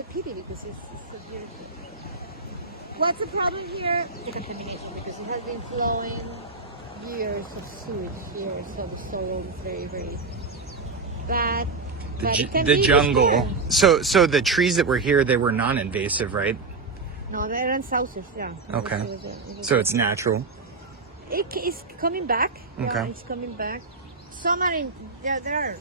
a pity because it's so beautiful. What's the problem here? The contamination, because it has been flowing years of sewage here, so the soil is very, very bad. The jungle. So the trees that were here, they were non-invasive, right? No, they're in sauces, yeah. Okay. So it's natural. It's coming back. Okay. Yeah, it's coming back. Some are in, yeah, there are.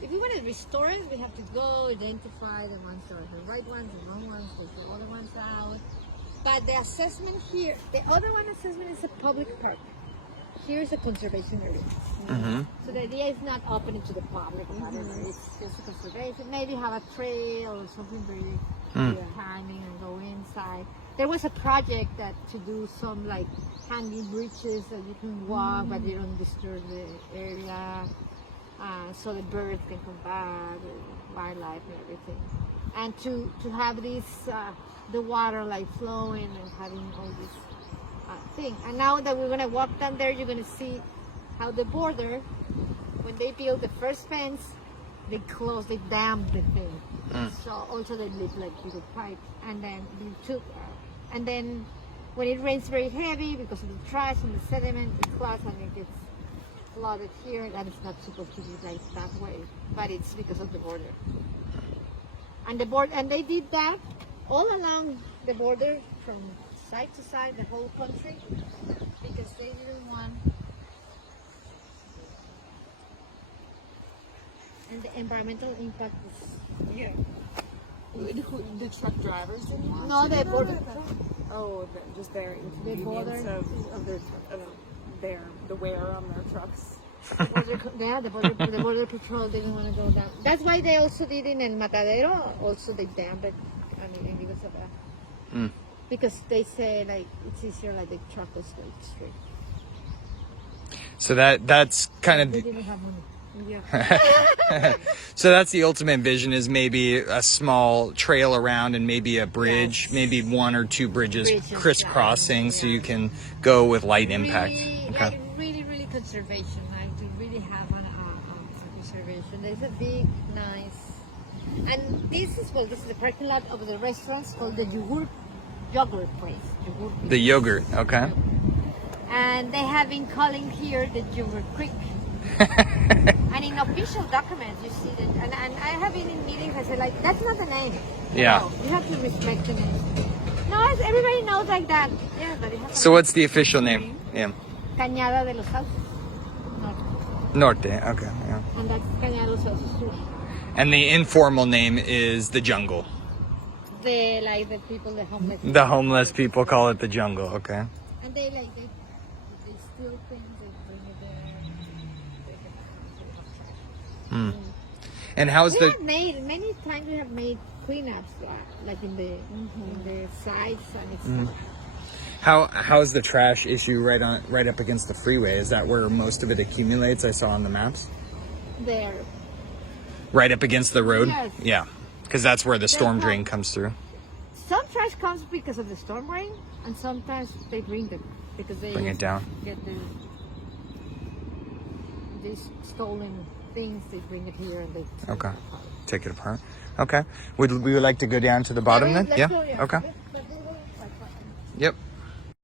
If we want to restore it, we have to go identify the ones that are the right ones, the wrong ones, take the other ones out. But the assessment here, the other one assessment is a public park. Here is a conservation area. Mm-hmm. So the idea is not open to the public. It's just a conservation. Maybe have a trail or something very hanging and go inside. There was a project that to do some like hanging bridges that you can walk, but you don't disturb the area. So the birds can come back, the wildlife and everything. And to have this, the water like flowing and having all this thing. And now that we're gonna walk down there, you're gonna see how the border, when they built the first fence, they dammed the thing. So also they leave like little pipes, and then they took, and then when it rains very heavy because of the trash and the sediment, it clogs and it gets flooded here. That is not supposed to be like that way, but it's because of the border. And they did that all along the border from side to side, the whole country, because they didn't want. And the environmental impact is The truck drivers didn't want no, to the do border. that? Oh, just their The border. of the wear on their trucks. The border patrol didn't want to go down. That's why they also did in El Matadero. Also, they dammed it. I mean, because of that. Because they say like it's easier, like the truck goes straight. So that's kind They of. didn't have money. Yeah. So that's the ultimate vision, is maybe a small trail around and maybe a bridge, maybe one or two bridges crisscrossing, so you can go with light impact. Really, Okay. like really conservation. Like to really have a conservation. There's a big, nice, and this is the parking lot of the restaurants called the yogurt place. The yogurt, okay. And they have been calling here the Yogurt Creek. And in official documents, you see that. And I have been in meetings. I said, like, that's not the name. Yeah. No, you have to respect the name. No, everybody knows like that. Yeah, but it has So what's the official name? Yeah. Cañada de los Sauces. Norte, okay. Yeah. And that's Cañada de los Sauces Sur. And the informal name is the jungle. The people, the homeless. The homeless people call it the jungle, okay. And they steal things, they bring it there. And how's We have made, many times we have made cleanups, like in the sides, and it's how's the trash issue right up against the freeway? Is that where most of it accumulates? I saw on the maps. there. Right up against the road? Yes. Yeah. Because that's where the storm drain comes through. Some trash comes because of the storm rain, and sometimes they bring it because they Bring it down. Get these stolen things. They bring it here and they Okay. Take it apart. Okay. We would like to go down to the bottom then? Let's Yeah. go, Okay.